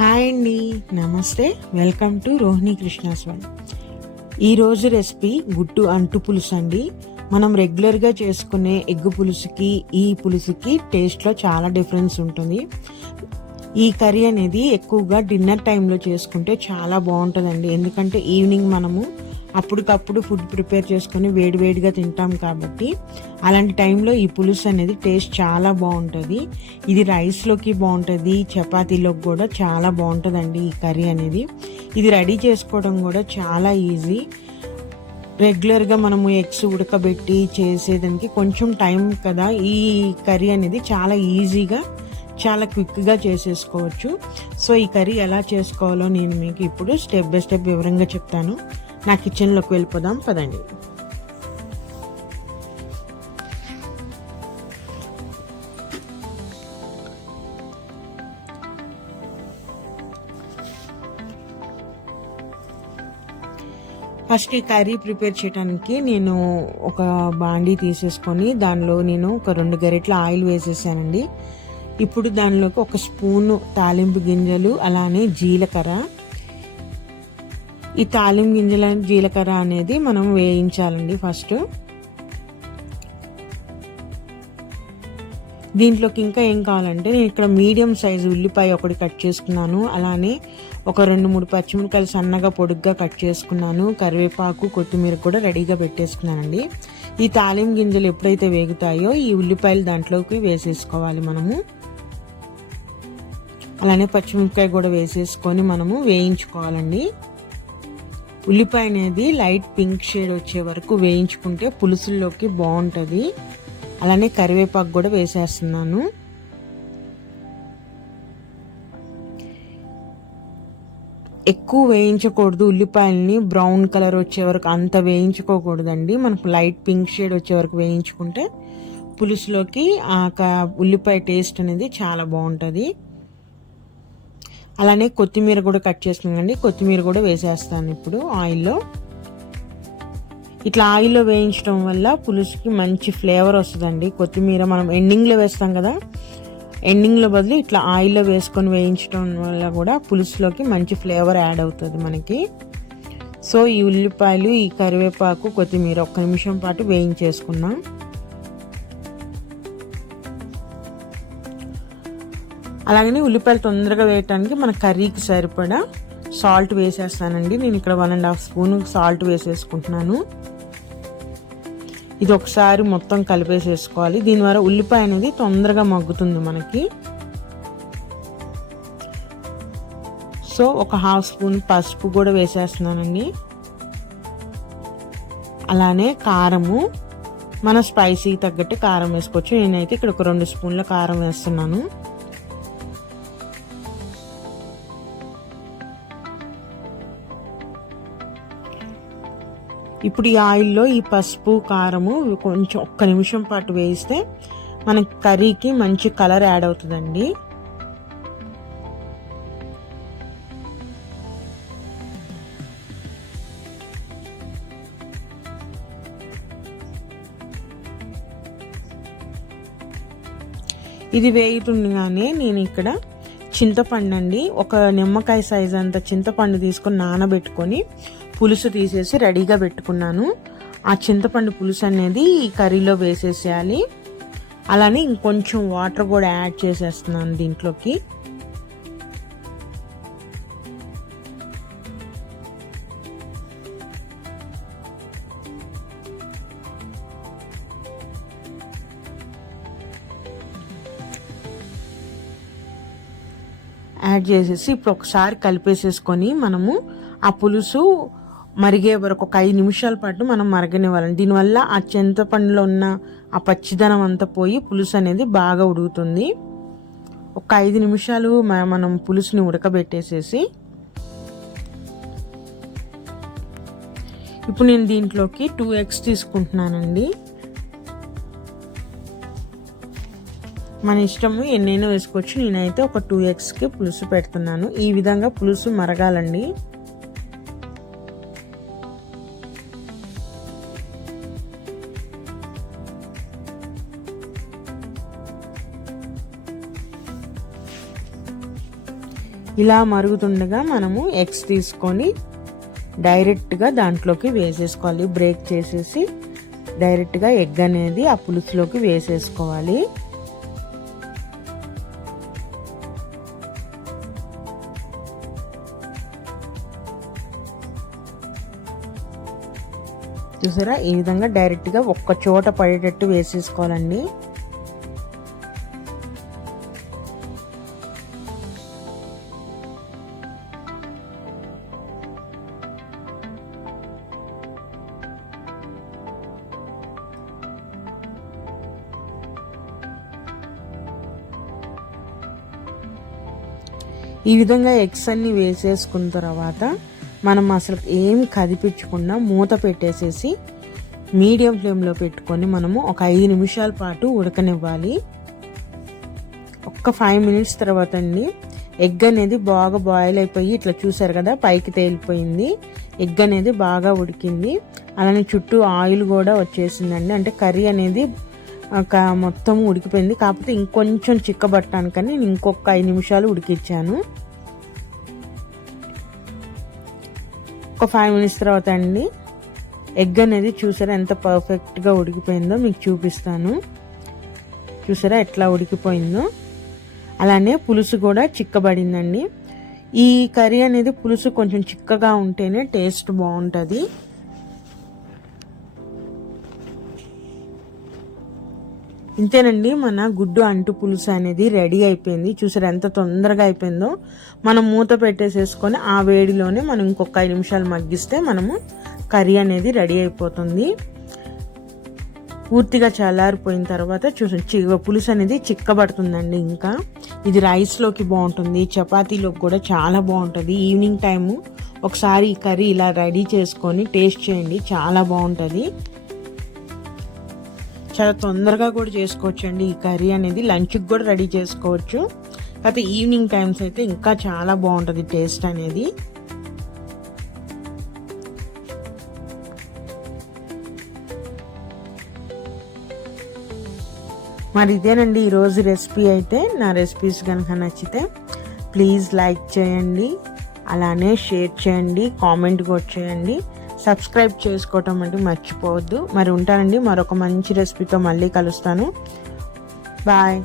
Hi అండి నమస్తే. Welcome to Rohini Krishnaswamy. ఈరోజు రెసిపీ గుట్టు అంటు పులుసు అండి. మనం రెగ్యులర్గా చేసుకునే ఎగ్గు పులుసుకి ఈ పులుసుకి టేస్ట్లో చాలా డిఫరెన్స్ ఉంటుంది. ఈ కర్రీ అనేది ఎక్కువగా డిన్నర్ టైంలో చేసుకుంటే చాలా బాగుంటుందండి. ఎందుకంటే ఈవినింగ్ మనము అప్పటికప్పుడు ఫుడ్ ప్రిపేర్ చేసుకొని వేడివేడిగా తింటాం కాబట్టి అలాంటి టైంలో ఈ పులుసు అనేది టేస్ట్ చాలా బాగుంటుంది. ఇది రైస్లోకి బాగుంటుంది చపాతీలోకి కూడా చాలా బాగుంటుందండి ఈ కర్రీ అనేది. ఇది రెడీ చేసుకోవడం కూడా చాలా ఈజీ రెగ్యులర్గా మనము ఎగ్స్ ఉడకబెట్టి చేసేదానికి కొంచెం టైం కదా ఈ కర్రీ అనేది చాలా ఈజీగా చాలా క్విక్గా చేసేసుకోవచ్చు. సో ఈ కర్రీ ఎలా చేసుకోవాలో నేను మీకు ఇప్పుడు స్టెప్ బై స్టెప్ వివరంగా చెప్తాను. నా కిచెన్లోకి వెళ్ళిపోదాం పదండి. ఫస్ట్ ఈ కర్రీ ప్రిపేర్ చేయడానికి నేను ఒక బాండీ తీసేసుకొని దానిలో నేను ఒక రెండు గరిటల ఆయిల్ వేసేసానండి. ఇప్పుడు దానిలోకి ఒక స్పూను తాలింపు గింజలు అలానే జీలకర్ర ఈ తాలింపు గింజల జీలకర్ర అనేది మనం వేయించాలండి ఫస్ట్. దీంట్లోకి ఇంకా ఏం కావాలంటే నేను ఇక్కడ మీడియం సైజు ఉల్లిపాయ ఒకటి కట్ చేసుకున్నాను. అలానే ఒక రెండు మూడు పచ్చిమిరకాయలు సన్నగా పొడుగ్గా కట్ చేసుకున్నాను. కరివేపాకు కొత్తిమీర కూడా రెడీగా పెట్టేసుకున్నానండి. ఈ తాలింపు గింజలు ఎప్పుడైతే వేగుతాయో ఈ ఉల్లిపాయలు దాంట్లోకి వేసేసుకోవాలి మనము. అలానే పచ్చిమిరపకాయ కూడా వేసేసుకొని మనము వేయించుకోవాలండి. ఉల్లిపాయ అనేది లైట్ పింక్ షేడ్ వచ్చే వరకు వేయించుకుంటే పులుసుల్లోకి బాగుంటుంది. అలానే కరివేపాకు కూడా వేసేస్తున్నాను. ఎక్కువ వేయించకూడదు ఉల్లిపాయలని బ్రౌన్ కలర్ వచ్చే వరకు అంత వేయించుకోకూడదండి. మనకు లైట్ పింక్ షేడ్ వచ్చే వరకు వేయించుకుంటే పులుసులోకి ఆ ఉల్లిపాయ టేస్ట్ అనేది చాలా బాగుంటుంది. అలానే కొత్తిమీర కూడా కట్ చేసుకున్నానండి. కొత్తిమీర కూడా వేసేస్తాను ఇప్పుడు ఆయిల్లో. ఇట్లా ఆయిల్లో వేయించడం వల్ల పులుసుకి మంచి ఫ్లేవర్ వస్తుందండి. కొత్తిమీర మనం ఎండింగ్లో వేస్తాం కదా ఎండింగ్లో బదులు ఇట్లా ఆయిల్లో వేసుకొని వేయించడం వల్ల కూడా పులుసులోకి మంచి ఫ్లేవర్ యాడ్ అవుతుంది మనకి. సో ఈ ఉల్లిపాయలు ఈ కరివేపాకు కొత్తిమీర ఒక్క నిమిషం పాటు వేయించేసుకున్నాం. అలాగనే ఉల్లిపాయలు తొందరగా వేయటానికి మన కర్రీకి సరిపడా సాల్ట్ వేసేస్తానండి. నేను ఇక్కడ one and half spoon salt వేసేసుకుంటున్నాను. ఇది ఒకసారి మొత్తం కలిపేసేసుకోవాలి. దీని ద్వారా ఉల్లిపాయ అనేది తొందరగా మగ్గుతుంది మనకి. సో ఒక హాఫ్ స్పూన్ పసుపు కూడా వేసేస్తున్నానండి. అలానే కారము. మన స్పైసీ తగ్గట్టు కారం వేసుకోవచ్చు. నేనైతే ఇక్కడ ఒక రెండు స్పూన్ల కారం వేస్తున్నాను. ఇప్పుడు ఈ ఆయిల్లో ఈ పసుపు కారము కొంచెం ఒక్క నిమిషం పాటు వేయిస్తే మన కర్రీకి మంచి కలర్ యాడ్ అవుతుందండి. ఇది వేయుతుండగానే నేను ఇక్కడ చింతపండు అండి ఒక నిమ్మకాయ సైజ్ అంత చింతపండు తీసుకొని నానబెట్టుకొని పులుసు తీసేసి రెడీగా పెట్టుకున్నాను. ఆ చింతపండు పులుసు అనేది ఈ కర్రీలో వేసేసేయాలి. అలానే ఇంకొంచెం వాటర్ కూడా యాడ్ చేసేస్తున్నాను దీంట్లోకి. యాడ్ చేసేసి ఇప్పుడు ఒకసారి కలిపేసేసుకొని మనము ఆ పులుసు మరిగే వరకు ఒక ఐదు నిమిషాల పాటు మనం మరగనివ్వాలి దీనివల్ల ఆ చింతపండులో ఉన్న ఆ పచ్చిదనం అంతా పోయి పులుసు అనేది బాగా ఉడుకుతుంది. ఒక ఐదు నిమిషాలు మనం పులుసుని ఉడకబెట్టేసేసి ఇప్పుడు నేను దీంట్లోకి టూ ఎగ్స్ తీసుకుంటున్నానండి. మన ఇష్టము ఎన్నైనా వేసుకోవచ్చు. నేనైతే ఒక టూ ఎగ్స్కి పులుసు పెడుతున్నాను. ఈ విధంగా పులుసు మరగాలండి. ఇలా మరుగుతుండగా మనము ఎగ్స్ తీసుకొని డైరెక్ట్గా దాంట్లోకి వేసేసుకోవాలి. బ్రేక్ చేసేసి డైరెక్ట్గా ఎగ్ అనేది ఆ పులుసులోకి వేసేసుకోవాలి. చూసారా? ఈ విధంగా డైరెక్ట్గా ఒక్క చోట పడేటట్టు వేసేసుకోవాలండి. ఈ విధంగా ఎగ్స్ అన్ని వేసేసుకున్న తర్వాత మనం అసలు ఏం కదిపించకుండా మూత పెట్టేసేసి మీడియం ఫ్లేమ్లో పెట్టుకొని మనము ఒక ఐదు నిమిషాల పాటు ఉడకనివ్వాలి. ఒక్క ఫైవ్ మినిట్స్ తర్వాత అండి ఎగ్ అనేది బాగా బాయిల్ అయిపోయి ఇట్లా చూసారు కదా పైకి తేలిపోయింది. ఎగ్ అనేది బాగా ఉడికింది. అలానే చుట్టూ ఆయిల్ కూడా వచ్చేసిందండి. అంటే కర్రీ అనేది మొత్తం ఉడికిపోయింది. కాకపోతే ఇంకొంచెం చిక్కబట్టానికని నేను ఇంకొక ఐదు నిమిషాలు ఉడికిచ్చాను. ఒక ఫైవ్ మినిట్స్ తర్వాత అండి. ఎగ్ అనేది చూసారా ఎంత పర్ఫెక్ట్గా ఉడికిపోయిందో మీకు చూపిస్తాను. చూసారా ఎట్లా ఉడికిపోయిందో? అలానే పులుసు కూడా చిక్కబడిందండి. ఈ కర్రీ అనేది పులుసు కొంచెం చిక్కగా ఉంటేనే టేస్ట్ బాగుంటుంది. ఇంతేనండి మన గుడ్డు అంటు పులుసు అనేది రెడీ అయిపోయింది. చూసారు ఎంత తొందరగా అయిపోయిందో? మనం మూత పెట్టేసేసుకొని ఆ వేడిలోనే మనం ఇంకొక ఐదు నిమిషాలు మగ్గిస్తే మనము కర్రీ అనేది రెడీ అయిపోతుంది. పూర్తిగా చల్లారిపోయిన తర్వాత చూసి పులుసు అనేది చిక్కబడుతుందండి ఇంకా. ఇది రైస్లోకి బాగుంటుంది చపాతీలోకి కూడా చాలా బాగుంటుంది. ఈవినింగ్ టైము ఒకసారి ఈ కర్రీ ఇలా రెడీ చేసుకొని టేస్ట్ చేయండి చాలా బాగుంటుంది. చాలా తొందరగా కూడా చేసుకోవచ్చు అండి ఈ కర్రీ అనేది లంచ్కి కూడా రెడీ చేసుకోవచ్చు. కాకపోతే ఈవినింగ్ టైమ్స్ అయితే ఇంకా చాలా బాగుంటుంది టేస్ట్ అనేది. మరి ఇదేనండి ఈరోజు రెసిపీ అయితే. నా రెసిపీస్ కనుక నచ్చితే ప్లీజ్ లైక్ చేయండి. అలానే షేర్ చేయండి. కామెంట్ కూడా చేయండి. సబ్స్క్రైబ్ చేసుకోవటం అంటే మర్చిపోవద్దు. మరి ఉంటానండి. మరొక మంచి రెసిపీతో మళ్ళీ కలుస్తాను. బాయ్.